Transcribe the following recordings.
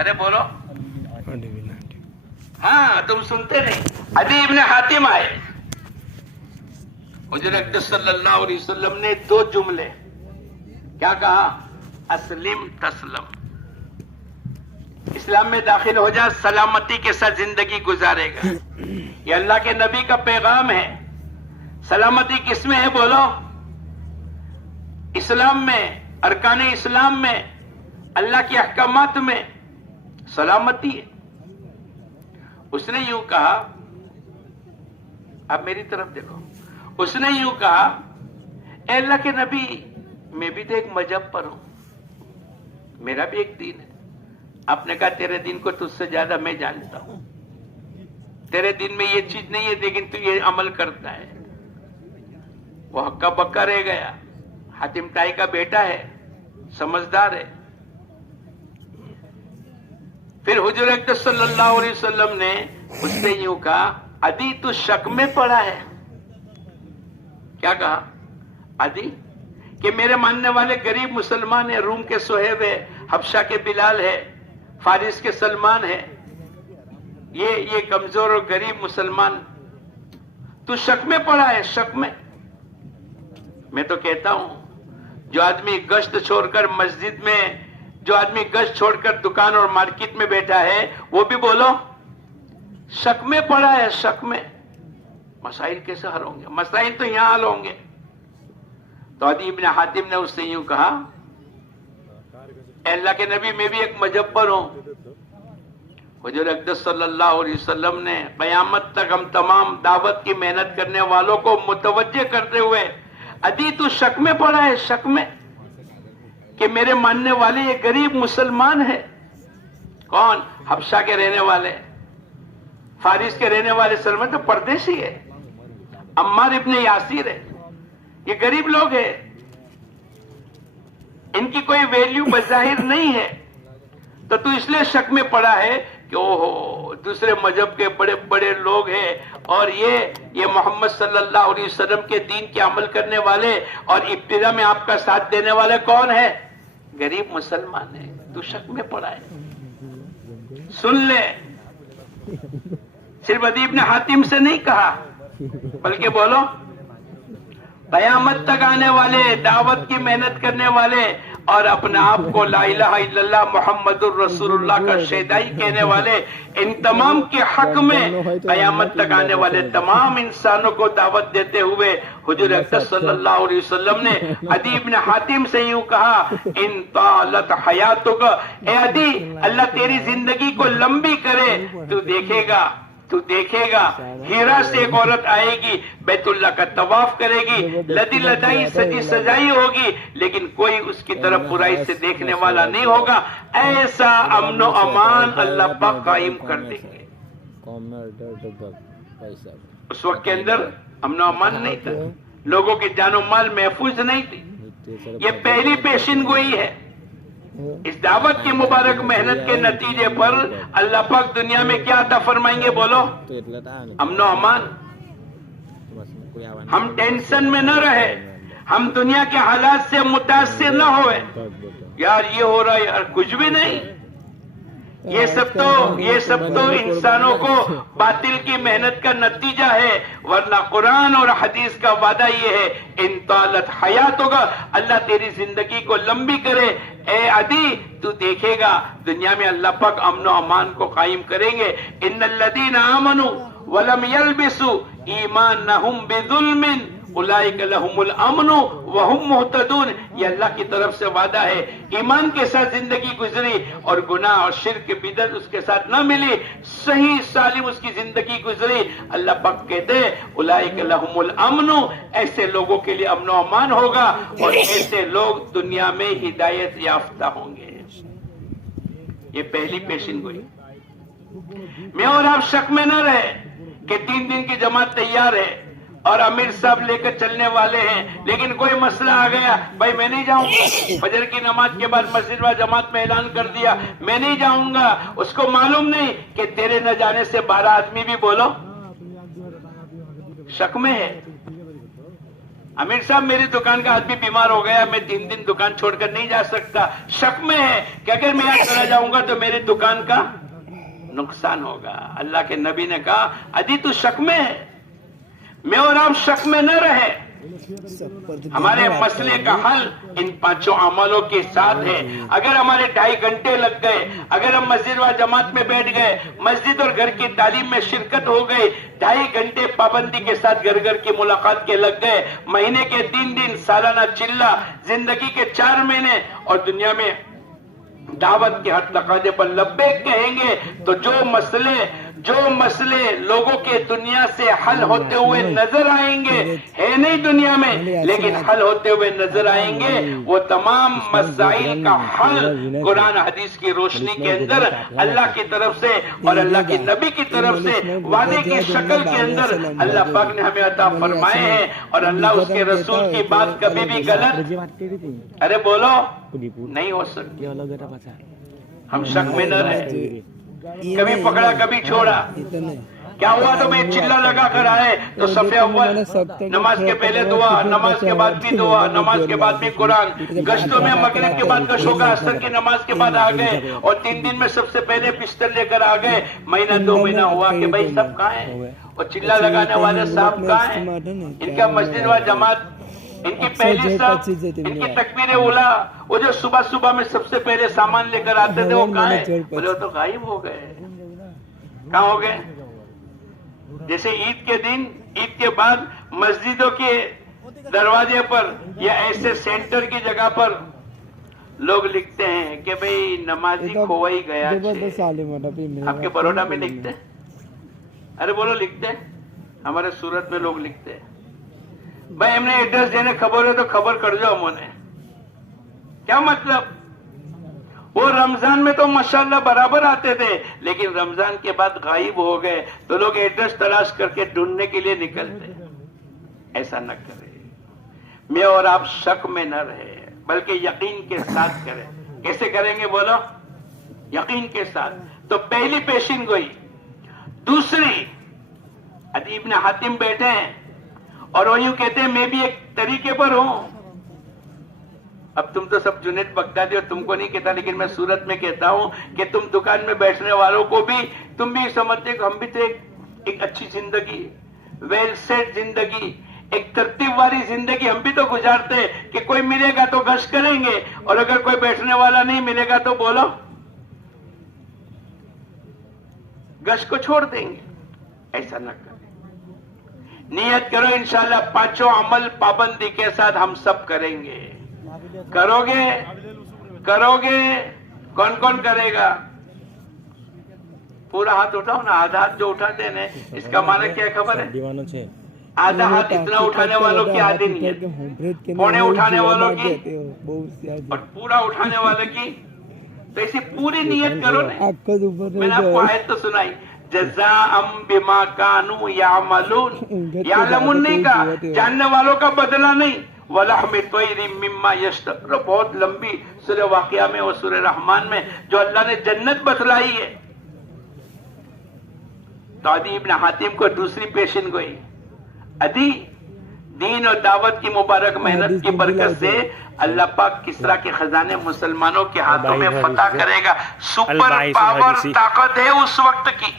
ارے بولو. ہاں تم سنتے نہیں. عدی ابن حاتم آئے. حضور اقدس صلی اللہ علیہ وسلم نے دو جملے کیا کہا؟ اسلم تسلم. اسلام میں داخل ہو جا سلامتی کے ساتھ زندگی گزارے گا. یہ اللہ کے نبی کا پیغام ہے. سلامتی کس میں ہے بولو؟ اسلام میں، ارکان اسلام میں، اللہ کے احکامات میں سلامتی ہے. اس نے یوں کہا، اب میری طرف دیکھو، اس نے یوں کہا اے اللہ کے نبی میں بھی تو ایک مذہب پر ہوں، میرا بھی ایک دین ہے. آپ نے کہا تیرے دین کو تجھ سے زیادہ میں جانتا ہوں. تیرے دین میں یہ چیز نہیں ہے لیکن تو یہ عمل کرتا ہے. وہ ہکا بکا رہ گیا. حاتم تائی کا بیٹا ہے، سمجھدار ہے. پھر حضور اقدس صلی اللہ علیہ وسلم نے اس سے یوں کہا عدی تو شک میں پڑا ہے. کیا کہا؟ عدی کہ میرے ماننے والے غریب مسلمان ہیں، روم کے صہیب ہے، حبشہ کے بلال ہے، فارس کے سلمان ہے، یہ کمزور اور غریب مسلمان، تو شک میں پڑا ہے. شک میں میں تو کہتا ہوں جو آدمی گشت چھوڑ کر مسجد میں، جو آدمی گشت چھوڑ کر دکان اور مارکیٹ میں بیٹھا ہے وہ بھی بولو شک میں پڑا ہے. شک میں. مسائل کیسے حل ہوں گے؟ مسائل تو یہاں حل ہوں گے. تو عدی ابن حاتم نے اس سے یوں کہا اے اللہ کے نبی میں بھی ایک مذہب پر ہوں. حضور اقدس صلی اللہ علیہ وسلم نے قیامت تک ہم تمام دعوت کی محنت کرنے والوں کو متوجہ کرتے ہوئے عدی تو شک میں پڑا ہے. شک میں کہ میرے ماننے والے یہ غریب مسلمان ہے. کون؟ حبشہ کے رہنے والے، فارس کے رہنے والے. سلمان تو پردیسی ہے، عمار ابن یاسر ہے. یہ غریب لوگ ہیں، ان کی کوئی ویلیو بظاہر نہیں ہے. تو اس لیے شک میں پڑا ہے کہ اوہو دوسرے مذہب کے بڑے بڑے لوگ ہیں اور یہ محمد صلی اللہ علیہ وسلم کے دین کے عمل کرنے والے اور ابتدا میں آپ کا ساتھ دینے والے کون ہیں؟ غریب مسلمان ہیں. تو شک میں پڑا ہے. سن لے، صرف عدی ابن حاتم سے نہیں کہا بلکہ بولو قیامت تک آنے والے، دعوت کی محنت کرنے والے اور اپنے آپ کو لا الہ الا اللہ محمد الرسول اللہ کا شہدائی کہنے والے، ان تمام کے حق میں قیامت تک آنے والے تمام انسانوں کو دعوت دیتے ہوئے حضور اقدس صلی اللہ علیہ وسلم نے عدی ابن حاتم سے یوں کہا ان طالت حیاتک، اے عدی اللہ تیری زندگی کو لمبی کرے. تو دیکھے گا ہیرا سے ایک عورت آئے گی، بیت اللہ کا طواف کرے گی، لدی لدائی سجی سجائی ہوگی، لیکن کوئی اس کی طرف برائی سے دیکھنے والا نہیں ہوگا. ایسا امن و امان اللہ پاک قائم کر دیں گے. اس وقت کے اندر امن و امان نہیں تھا، لوگوں کی جان و مال محفوظ نہیں تھی. یہ پہلی پیشن گوئی ہے. اس دعوت کی مبارک محنت کے نتیجے پر اللہ پاک دنیا میں کیا عطا فرمائیں گے بولو؟ امن و امان. ہم ٹینشن میں نہ رہے، ہم دنیا کے حالات سے متاثر نہ ہوئے. یار یہ ہو رہا ہے، یار کچھ بھی نہیں. یہ سب تو انسانوں کو باطل کی محنت کا نتیجہ ہے، ورنہ قرآن اور حدیث کا وعدہ یہ ہے ان طالت حیات ہوگا، اللہ تیری زندگی کو لمبی کرے. اے عدی تو دیکھے گا دنیا میں اللہ پاک امن و امان کو قائم کریں گے. ان الذین آمنوا ولم یلبسوا ایمانہم بظلم اولئک لہم الامن وہم مہتدون. یہ اللہ کی طرف سے وعدہ ہے. ایمان کے ساتھ زندگی گزری اور گناہ اور شرک بدعت اس کے ساتھ نہ ملی، صحیح سالم اس کی زندگی گزری. اللہ پاک کہتے ہیں اولئک لہم الامن، ایسے لوگوں کے لیے امن و امان ہوگا اور ایسے لوگ دنیا میں ہدایت یافتہ ہوں گے. یہ پہلی پیشن گوئی. میں اور آپ شک میں نہ رہے کہ 3 دن کی جماعت تیار ہے اور امیر صاحب لے کر چلنے والے ہیں، لیکن کوئی مسئلہ آ گیا، بھائی میں نہیں جاؤں گا. فجر کی نماز کے بعد مسجد و جماعت میں اعلان کر دیا میں نہیں جاؤں گا. اس کو معلوم نہیں کہ تیرے نہ جانے سے 12 آدمی بھی بولو شک میں ہے. امیر صاحب میری دکان کا آدمی بیمار ہو گیا, میں 3 دن دکان چھوڑ کر نہیں جا سکتا, شک میں ہے کہ اگر میں یہاں چلا جاؤں گا تو میری دکان کا نقصان ہوگا. اللہ کے نبی نے کہا عدی تو شک میں ہے, میں اور آپ شک میں نہ رہے. ہمارے مسئلے کا حل ان 5 عملوں کے ساتھ ہے. اگر ہمارے 2.5 گھنٹے لگ گئے, اگر ہم مسجد و جماعت میں بیٹھ گئے, مسجد اور گھر کی تعلیم میں شرکت ہو گئی, 2.5 گھنٹے پابندی کے ساتھ گھر گھر کی ملاقات کے لگ گئے, مہینے کے 3 دن, سالانہ چلہ, زندگی کے 4 مہینے, اور دنیا میں دعوت کے ہر تقاضے پر لبیک کہیں گے, تو جو مسئلے لوگوں کے دنیا سے حل ہوتے ہوئے نظر آئیں گے, ہے نہیں دنیا میں لیکن حل ہوتے ہوئے نظر آئیں گے, وہ تمام مسائل کا حل قرآن حدیث کی روشنی کے اندر اللہ کی طرف سے اور اللہ کے نبی کی طرف سے وعدے کی شکل کے اندر اللہ پاک نے ہمیں عطا فرمائے ہیں. اور اللہ اس کے رسول کی بات کبھی بھی غلط, ارے بولو, نہیں ہو سکتی. ہم شک میں نہ رہے, کبھی پکڑا کبھی چھوڑا. کیا ہوا تو میں چلا لگا کر آئے تو صف اول, نماز کے پہلے دعا, نماز کے بعد بھی دعا, نماز کے بعد بھی قرآن. گشتوں میں مغرب کے بعد گشت ہوگا, عصر کی نماز کے بعد آ گئے, اور 3 دن میں سب سے پہلے بستر لے کر آ گئے. مہینہ 2 مہینہ ہوا کہ بھائی سب کہاں ہیں, اور چلا لگانے والے صاحب کہاں ہیں, ان کا مسجد و جماعت, ان کی پہلی صف, ان کی تکبیر اولا, وہ جو صبح میں سب سے پہلے سامان لے کر آتے تھے وہ کہاں ہیں؟ بولے وہ تو غائب ہو گئے. کہاں ہو گئے؟ جیسے عید کے دن, عید کے بعد مسجدوں کے دروازے پر یا ایسے سینٹر کی جگہ پر لوگ لکھتے ہیں کہ بھئی نمازی کھوئی گیا. آپ کے بروڈا میں لکھتے ہیں؟ ارے بولو لکھتے ہیں. ہمارے سورت میں لوگ لکھتے ہیں بھائی ہم نے ایڈریس دینے خبر ہے تو خبر کر جو ہموں نے. کیا مطلب؟ وہ رمضان میں تو ماشاءاللہ برابر آتے تھے, لیکن رمضان کے بعد غائب ہو گئے تو لوگ ایڈریس تلاش کر کے ڈھونڈنے کے لیے نکلتے. ایسا نہ کرے, میں اور آپ شک میں نہ رہے بلکہ یقین کے ساتھ کریں. کیسے کریں گے بولو؟ یقین کے ساتھ. تو پہلی پیشین گوئی. دوسری, عدی بن حاتم بیٹھے ہیں اور وہ یوں کہتے ہیں میں بھی ایک طریقے پر ہوں. اب تم تو سب جنید بغدادی اور تم کو نہیں کہتا, لیکن میں صورت میں کہتا ہوں کہ تم دکان میں بیٹھنے والوں کو بھی تم بھی سمجھتے کہ ہم بھی تو ایک اچھی زندگی, ویل سیٹ زندگی, ایک ترتیب والی زندگی ہم بھی تو گزارتے ہیں کہ کوئی ملے گا تو گشت کریں گے, اور اگر کوئی بیٹھنے والا نہیں ملے گا تو بولو گشت کو چھوڑ دیں گے. ایسا نہ کریں. نیت کرو انشاءاللہ 5 عمل پابندی کے ساتھ ہم سب کریں گے. کرو گے کون کون کرے گا؟ پورا ہاتھ اٹھاؤ نا. آدھا ہاتھ جو اٹھاتے ہیں اس کا معنی کیا خبر ہے؟ آدھا ہاتھ اتنا اٹھانے والوں کی آدھی نیت, پونے اٹھانے والوں کی اور پورا اٹھانے والوں کی. تو ایسی پوری نیت کرو نا. میں نے آپ کو آیت تو سنائی, جزاء بما كانوا يعملون. یعلمون نہیں کہا, جاننے والوں کا بدلہ نہیں. وَلَحْمِ طَيْرٍ مِّمَّا يَشْتَهُونَ, بہت لمبی سورہ واقعہ میں اور سورہ رحمان میں جو اللہ نے جنت بتلائی ہے. تو عدی بن حاتم کو دوسری پیشن گوئی. عدی, دین اور دعوت کی مبارک محنت کی برکت سے اللہ پاک کسرا کے خزانے مسلمانوں کے ہاتھوں میں فتح کرے گا. سپر پاور طاقت ہے اس وقت کی.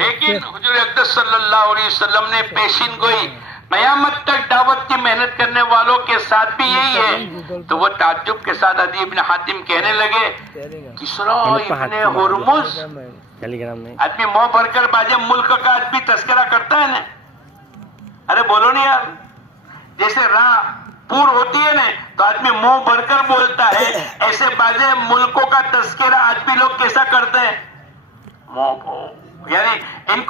لیکن حضور اقدس صلی اللہ علیہ وسلم نے پیشین گوئی قیامت تک دعوت کی محنت کرنے والوں کے ساتھ بھی یہی ہے. تو وہ تعجب کے ساتھ عدی بن حاتم کہنے لگے کسرا ابن ہرمز, آدمی منہ بھر کر باجے ملک کا آدمی تذکرہ کرتا ہے نا. ارے بولو نہیں یار, جیسے راہ پور ہوتی ہے نا تو آدمی منہ بھر کر بولتا ہے, ایسے باجے ملکوں کا تذکرہ آدمی لوگ کیسا کرتے ہیں؟ یعنی ان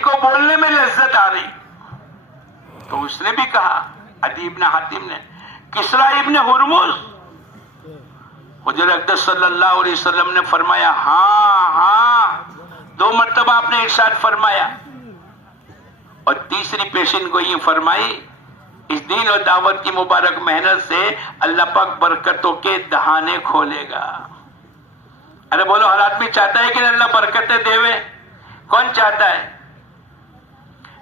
کو بولنے میں لذت آ رہی. تو اس نے بھی کہا عدی بن حاتم نے کسرا ابن ہرمز. حضور اقدس صلی اللہ علیہ وسلم نے فرمایا ہاں 2 مرتبہ آپ نے ارشاد فرمایا. اور تیسری پیشن کو یہ فرمائی اس دین اور دعوت کی مبارک محنت سے اللہ پاک برکتوں کے دہانے کھولے گا. ارے بولو ہر آدمی چاہتا ہے کہ اللہ برکتیں دے. کون چاہتا ہے؟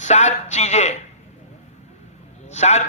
7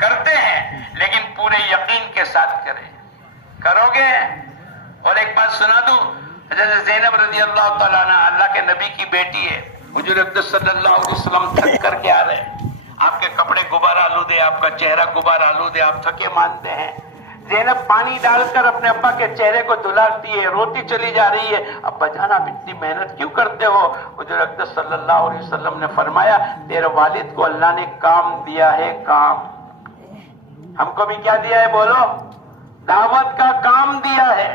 کرتے ہیں لیکن پورے یقین کے ساتھ کریں. کرو گے. اور ایک بات سنا دوں, حضرت زینب رضی اللہ تعالیٰ عنہ اللہ کے نبی کی بیٹی ہے. حضور اقدس صلی اللہ علیہ وسلم تھک کر کے آ رہے ہیں, آپ کے کپڑے غبار آلودے, آپ کا چہرہ غبار آلودے, آپ تھکے مانتے ہیں. زینب پانی ڈال کر اپنے ابا کے چہرے کو دھلاتی ہے, روتی چلی جا رہی ہے. ابا جان آپ اتنی محنت کیوں کرتے ہو؟ حضور اقدس صلی اللہ علیہ وسلم نے فرمایا تیرے والد کو اللہ نے کام دیا ہے, کام. ہم کو بھی کیا دیا ہے بولو؟ دعوت کا کام دیا ہے.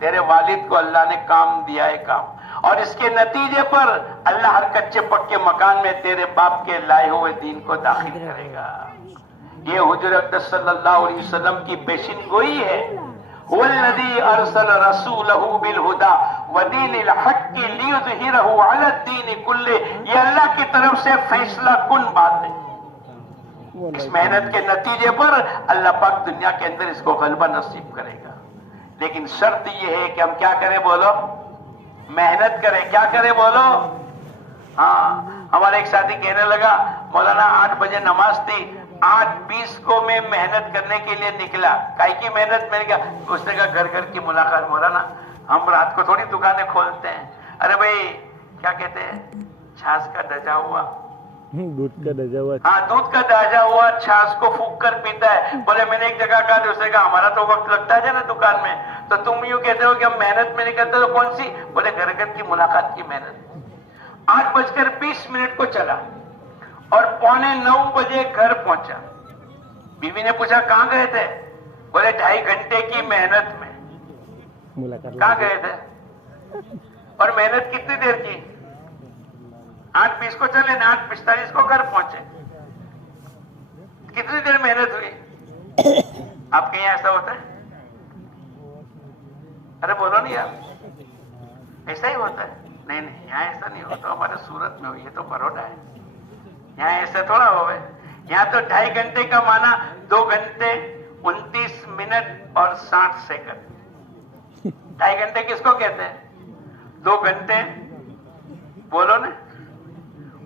تیرے والد کو اللہ نے کام دیا ہے, کام. اور اس کے نتیجے پر اللہ ہر کچے پکے مکان میں تیرے باپ کے لائے ہوئے دین کو داخل کرے گا. یہ حضور اقدس صلی اللہ علیہ وسلم کی پیشن گوئی ہے. هو الذی ارسل رسولہ بالہدی ودین الحق لیظہرہ علی الدین کلہ. یہ اللہ کی طرف سے فیصلہ کن بات ہے. اس محنت کے نتیجے پر اللہ پاک دنیا کے اندر اس کو غلبہ نصیب کرے گا. لیکن شرط یہ ہے کہ ہم کیا کریں بولو؟ محنت کریں. کیا کریں بولو؟ ہاں, ہمارا ایک ساتھی کہنے لگا مولانا 8 بجے نماز تھی, 8:20 کو میں محنت کرنے کے لیے نکلا. کائی کی محنت؟ میں نے کہا, اس نے کہا گھر گھر کی ملاقات. مولانا ہم رات کو تھوڑی دکانیں کھولتے ہیں. ارے بھائی کیا کہتے ہیں, چھاس کا دجا ہوا, دودھ کا دجا ہوا, ہاں دودھ کا داجا ہوا چھاس کو پھونک کر پیتا ہے. بولے میں نے ایک جگہ کہا, دوسرے کہا ہمارا تو وقت لگتا ہے نا دکان میں, تو تم یوں کہتے ہو کہ ہم محنت میں نہیں کرتے, تو کون سی؟ بولے گھر گھر کی ملاقات کی محنت. 8:20 کو چلا اور 8:45 بجے گھر پہنچا. بیوی نے پوچھا کہاں گئے تھے؟ بولے 2.5 گھنٹے کی محنت میں. کہاں گئے تھے؟ اور محنت کتنی دیر کی؟ 8:20 کو چلے نا, 8:45 کو گھر پہنچے. کتنی دیر محنت ہوئی؟ آپ کے یہاں ایسا ہوتا ہے؟ ارے بولو نہیں آپ, ایسا ہی ہوتا ہے؟ نہیں نہیں, یہاں ایسا نہیں ہوتا. ہمارے سورت میں ہوئی ہے تو بروڈا ہے, یہاں ایسا تھوڑا ہو گئے. یہاں تو 2.5 گھنٹے کا معنی 2 گھنٹے 29 منٹ اور 60 سیکنڈ. 2.5 گھنٹے کس کو کہتے ہیں؟ 2 گھنٹے بولو نا,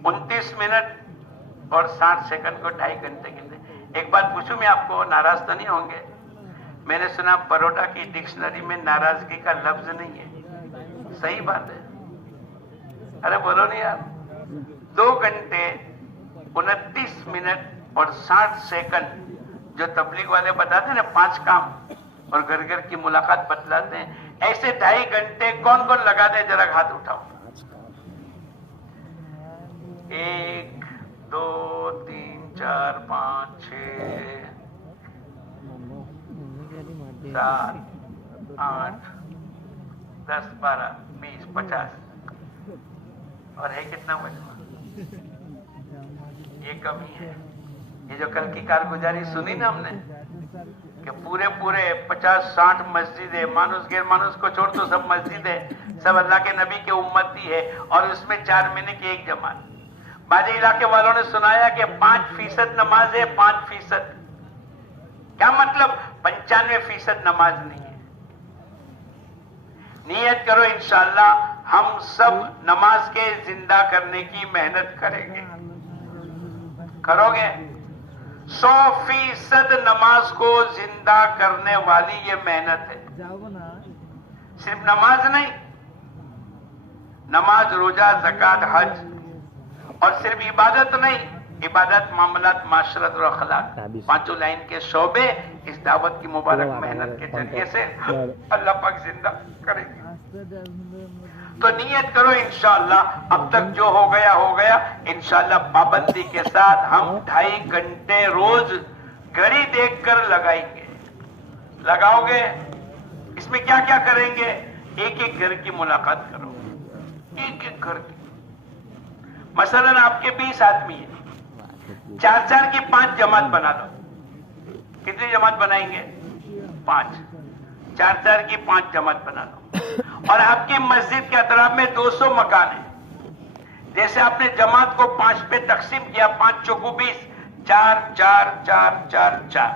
29 منٹ اور 60 سیکنڈ کو 2.5 گھنٹے کہتے ہیں. ایک بات پوچھوں میں آپ کو, ناراض تو نہیں ہوں گے؟ میں نے سنا بروڈا کی ڈکشنری میں ناراضگی کا لفظ نہیں ہے. صحیح بات ہے. ارے بولو نہیں یار. 2 گھنٹے 29 منٹ اور 60 سیکنڈ جو تبلیغ والے بتاتے ہیں نا 5 کام, اور گھر گھر کی ملاقات بتلاتے ہیں, ایسے 2.5 گھنٹے کون کون لگا دے؟ ذرا ہاتھ اٹھاؤ. 1 2 3 4 5 6 7 8 10 12 20 50. اور ہے کتنا مجموعہ؟ یہ کمی ہے. یہ جو کل کی کارگزاری سنی نا ہم نے کہ پورے 50-60 مسجدیں, مانوس غیر مانوس کو چھوڑ تو سب مسجدیں, سب اللہ کے نبی کے امتی ہے, اور اس میں 4 مہینے کی ایک جماعت. بعض علاقے والوں نے سنایا کہ 5% نماز ہے. 5% کیا مطلب؟ 95% نماز نہیں ہے. نیت کرو انشاءاللہ ہم سب نماز کے زندہ کرنے کی محنت کریں گے. کرو گے؟ 100% نماز کو زندہ کرنے والی یہ محنت ہے. صرف نماز نہیں, نماز, روزہ, زکات, حج, اور صرف عبادت نہیں, عبادت, معاملات, معاشرت اور اخلاق, 5 لائن کے شعبے اس دعوت کی مبارک محنت کے ذریعے سے اللہ پاک زندہ کرے گا. تو نیت کرو انشاءاللہ. اب تک جو ہو گیا ہو گیا, انشاءاللہ پابندی کے ساتھ ہم 2.5 گھنٹے روز گھڑی دیکھ کر لگائیں گے. لگاؤ گے؟ اس میں کیا کیا کریں گے؟ ایک ایک گھر کی ملاقات کرو, ایک ایک گھر کی. مثلا آپ کے 20 آدمی ہیں, 4 کی 5 جماعت بنا لو. کتنی جماعت بنائیں گے؟ 5. 4 کی 5 جماعت بنا لو. اور آپ کی مسجد کے اطراف میں 200 مکان ہیں. جیسے آپ نے جماعت کو 5 پہ تقسیم کیا, 5 چوکو 20, 4 4 4 4 4,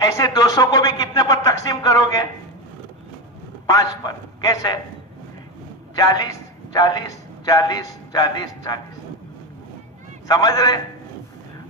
ایسے 200 کو بھی کتنے پر تقسیم کرو گے؟ 5 پر. کیسے؟ 40 40 40 40 40. سمجھ رہے؟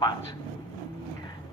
5।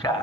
4।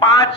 5